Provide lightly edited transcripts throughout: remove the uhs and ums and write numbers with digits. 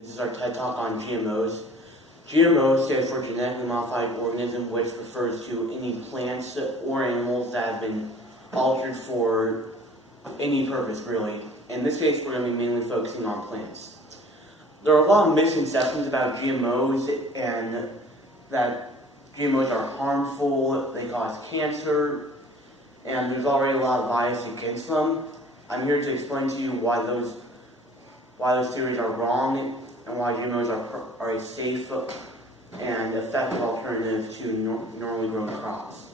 This is our TED Talk on GMOs. GMO stands for genetically modified organism, which refers to any plants or animals that have been altered for any purpose, really. In this case, we're going to be mainly focusing on plants. There are a lot of misconceptions about GMOs, and that GMOs are harmful, they cause cancer, and there's already a lot of bias against them. I'm here to explain to you why those theories are wrong and why GMOs are a safe and effective alternative to normally grown crops.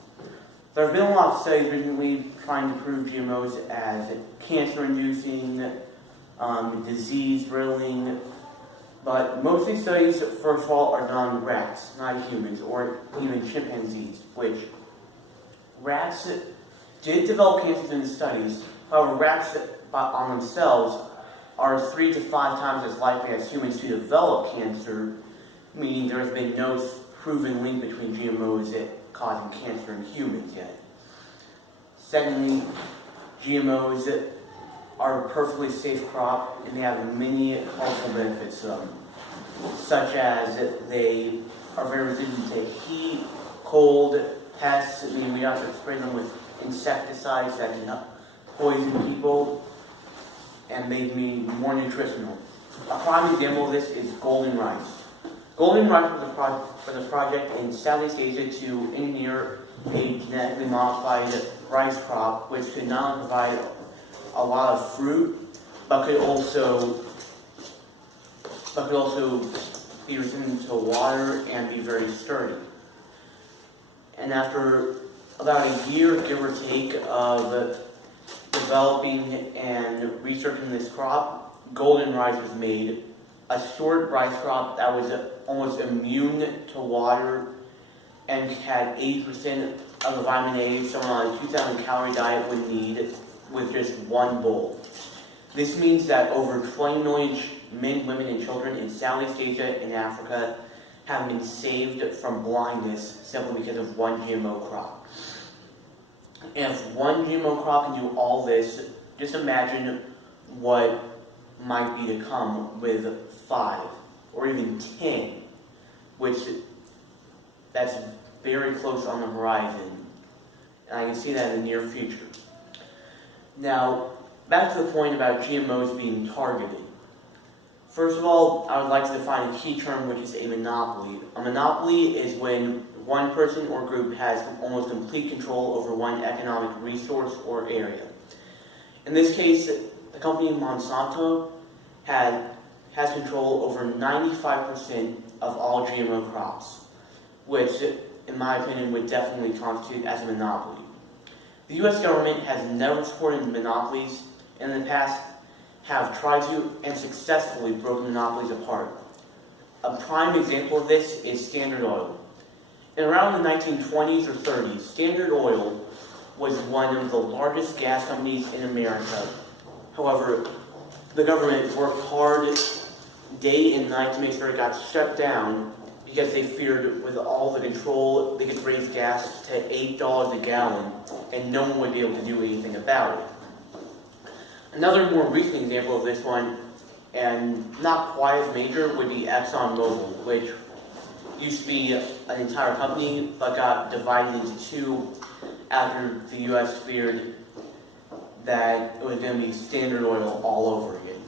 There have been a lot of studies recently trying to prove GMOs as cancer-inducing, disease-riddling, but most of these studies, first of all, are done on rats, not humans, or even chimpanzees, which rats did develop cancers in the studies. However, rats on themselves are 3 to 5 times as likely as humans to develop cancer, meaning there has been no proven link between GMOs causing cancer in humans yet. Secondly, GMOs are a perfectly safe crop, and they have many helpful benefits to them, such as they are very resistant to heat, cold, pests, meaning we don't have to spray them with insecticides that can poison people, and make me more nutritional. A prime example of this is golden rice. Golden rice was a project in Southeast Asia to engineer a genetically modified rice crop, which could not only provide a lot of fruit, but could also be resistant to water and be very sturdy. And after about a year, give or take, of developing and researching this crop, golden rice was made. A short rice crop that was almost immune to water and had 80% of the vitamin A someone on a 2,000 calorie diet would need with just one bowl. This means that over 20 million men, women, and children in Southeast Asia and Africa have been saved from blindness simply because of one GMO crop. And if one GMO crop can do all this, just imagine what might be to come with 5 or even 10, which that's very close on the horizon. And I can see that in the near future. Now, back to the point about GMOs being targeted. First of all, I would like to define a key term, which is a monopoly. A monopoly is when one person or group has almost complete control over one economic resource or area. In this case, the company Monsanto has control over 95% of all GMO crops, which, in my opinion, would definitely constitute as a monopoly. The U.S. government has never supported monopolies, and in the past have tried to and successfully broken monopolies apart. A prime example of this is Standard Oil. In around the 1920s or 30s, Standard Oil was one of the largest gas companies in America. However, the government worked hard day and night to make sure it got shut down because they feared with all the control they could raise gas to $8 a gallon and no one would be able to do anything about it. Another more recent example of this one, and not quite as major, would be ExxonMobil, which used to be an entire company but got divided into two after the U.S. feared that it was going to be Standard Oil all over again.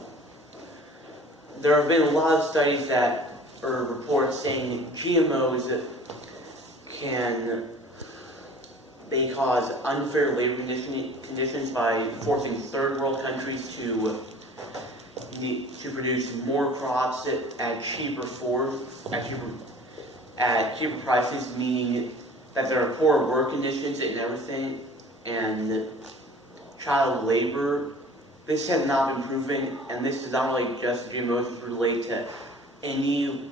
There have been a lot of studies or reports saying GMOs they cause unfair labor conditions by forcing third world countries to produce more crops at cheaper prices, meaning that there are poor work conditions and everything, and child labor. This has not been proven, and this is not really just GMOs, it's related to any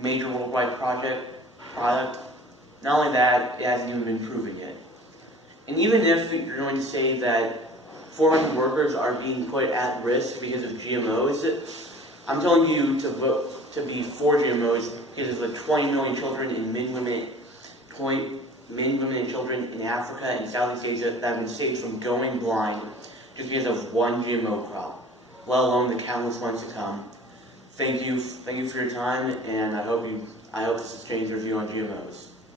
major worldwide product. Not only that, it hasn't even been proven yet. And even if you're going to say that foreign workers are being put at risk because of GMOs, I'm telling you to vote to be for GMOs because of the 20 million children and men, women, and children in Africa and Southeast Asia that have been saved from going blind just because of one GMO crop, let alone the countless ones to come. thank you for your time, and I hope this has changed your view on GMOs.